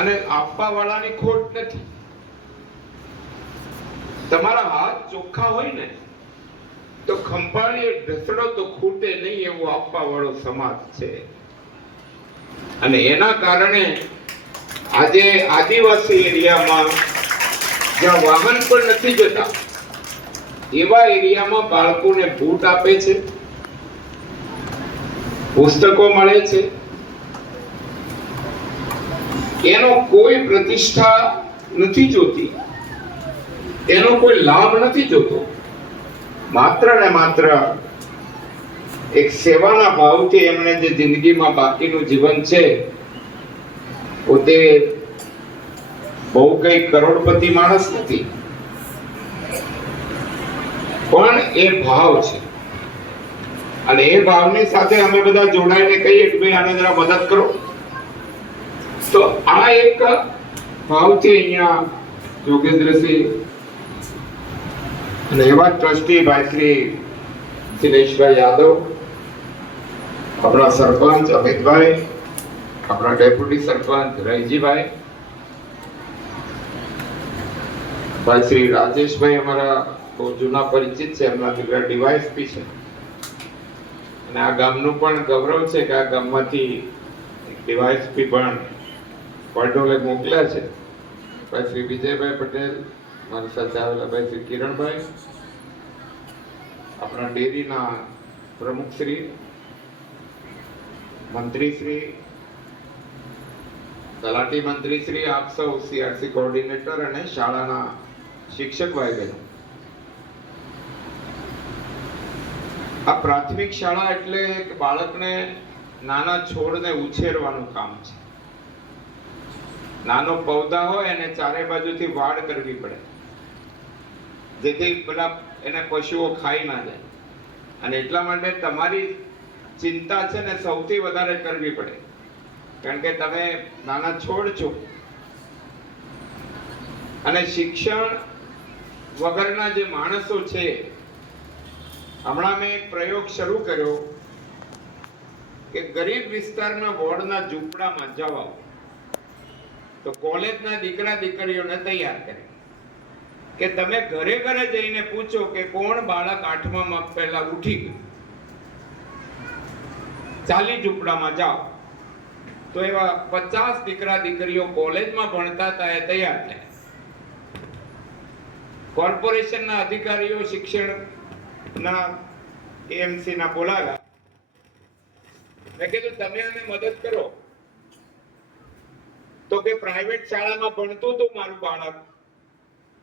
અને આપવા વાળાની ખોટ નથી. તમારા હાથ ચોખ્ખા હોય ને તો ખંભાળીએ ઢસડો તો ખૂટે નહીં એવો આપવા વાળો સમાજ છે. અને એના કારણે આજે આદિવાસી એરિયામાં જ્યાં વાહન પણ નથી જતા એવા એરિયામાં બાળકોને બૂટ આપે છે, પુસ્તકો મળે છે. એનો કોઈ પ્રતિષ્ઠા નથી જોતી, એનો કોઈ લાભ નથી જોતો. માત્ર ને માત્ર એક સેવાના ભાવથી એમણે જે જિંદગીમાં બાકીનું જીવન છે, પોતે બહુ કઈ કરોડપતિ માણસ નથી, પણ એ ભાવ છે. અને એ ભાવની સાથે અમે બધા જોડાઈને કહીએ કે ભાઈ આને જરા મદદ કરો, તો આ એક ભાવથી અહીંયા યોગેન્દ્રસિંહ અને એવા ટ્રસ્ટી ભાઈ શ્રી દિનેશભાઈ યાદવ, આપણા સરપંચ અમિતભાઈ, આપણા ડેપ્યુટી સરપંચ રહીજીભાઈ, ભાઈ શ્રી રાજેશભાઈ અમારા બહુ જૂના પરિચિત છે, એમના દીકરા ડીવાયએસપી છે. અને આ ગામનું પણ ગૌરવ છે કે આ ગામમાંથી ડીવાયએસપી પણ પટોલે મોકલ્યા છે. ભાઈ શ્રી વિજયભાઈ પટેલ, મારી સાથે આવેલા ભાઈ શ્રી કિરણભાઈ, આપણા ડેરીના પ્રમુખશ્રી, મંત્રીશ્રી, તલાટી મંત્રીશ્રી, આપ સૌ સીઆરસી કોઓર્ડિનેટર અને શાળાના શિક્ષક ભાઈ બહેનો. આ પ્રાથમિક શાળા એટલે બાળકને નાના છોડને ઉછેરવાનું કામ છે. નાનો પૌધા હોય અને ચારે બાજુથી વાડ કરવી પડે જેથી પેલા એને પશુઓ ખાઈ ના જાય. અને એટલા માટે તમારી ચિંતા છે ને સૌથી વધારે કરવી પડે, કારણ કે તમે નાના છોડ છો. અને શિક્ષણ વગરના જે માણસો છે, હમણાં મેં એક પ્રયોગ શરૂ કર્યો કે ગરીબ વિસ્તારના વોર્ડના ઝૂંપડામાં જવા તો કોલેજના દીકરા દીકરીઓને તૈયાર કરે કે તમે ઘરે ઘરે જઈને પૂછો કે કોણ બાળક 8મા પહેલા ઉઠી ગયું. ચાલી ઝૂંપડામાં જાઓ તો એવા 50 દીકરા દીકરીઓ કોલેજમાં ભણતા હતા એ તૈયાર થાય. કોર્પોરેશનના અધિકારીઓ શિક્ષણના એએમસી ના બોલાવ્યા. મેં કીધું તમે આને મદદ કરો. તો કે પ્રાઇવેટ શાળામાં ભણતું હતું મારું બાળક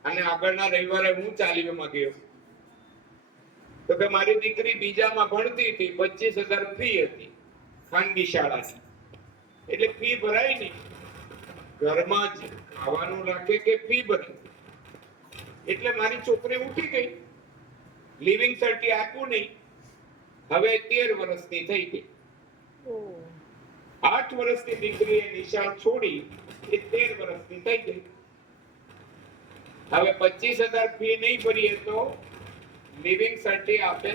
અને આગળના રવિવારે હું ચાલીમાં ગયો તો કે મારી દીકરી બીજામાં ભણતી હતી, 25,000 ફી હતી ખાનગી શાળાની. એટલે ફી ભરાય નહીં, ઘરમાં જ ખાવાનું રાખે કે ફી ભરે. એટલે મારી છોકરી ઉઠી ગઈ, લિવિંગ સર્ટી આપ્યું નહીં, હવે 13 વર્ષની થઈ ગઈ. 8 વર્ષની દીકરીએ નિશાળ છોડી એ 13 વર્ષની થઈ ગઈ. હવે 25,000 ફી નહીં ભરીએ તો લિવિંગ સર્ટી આપે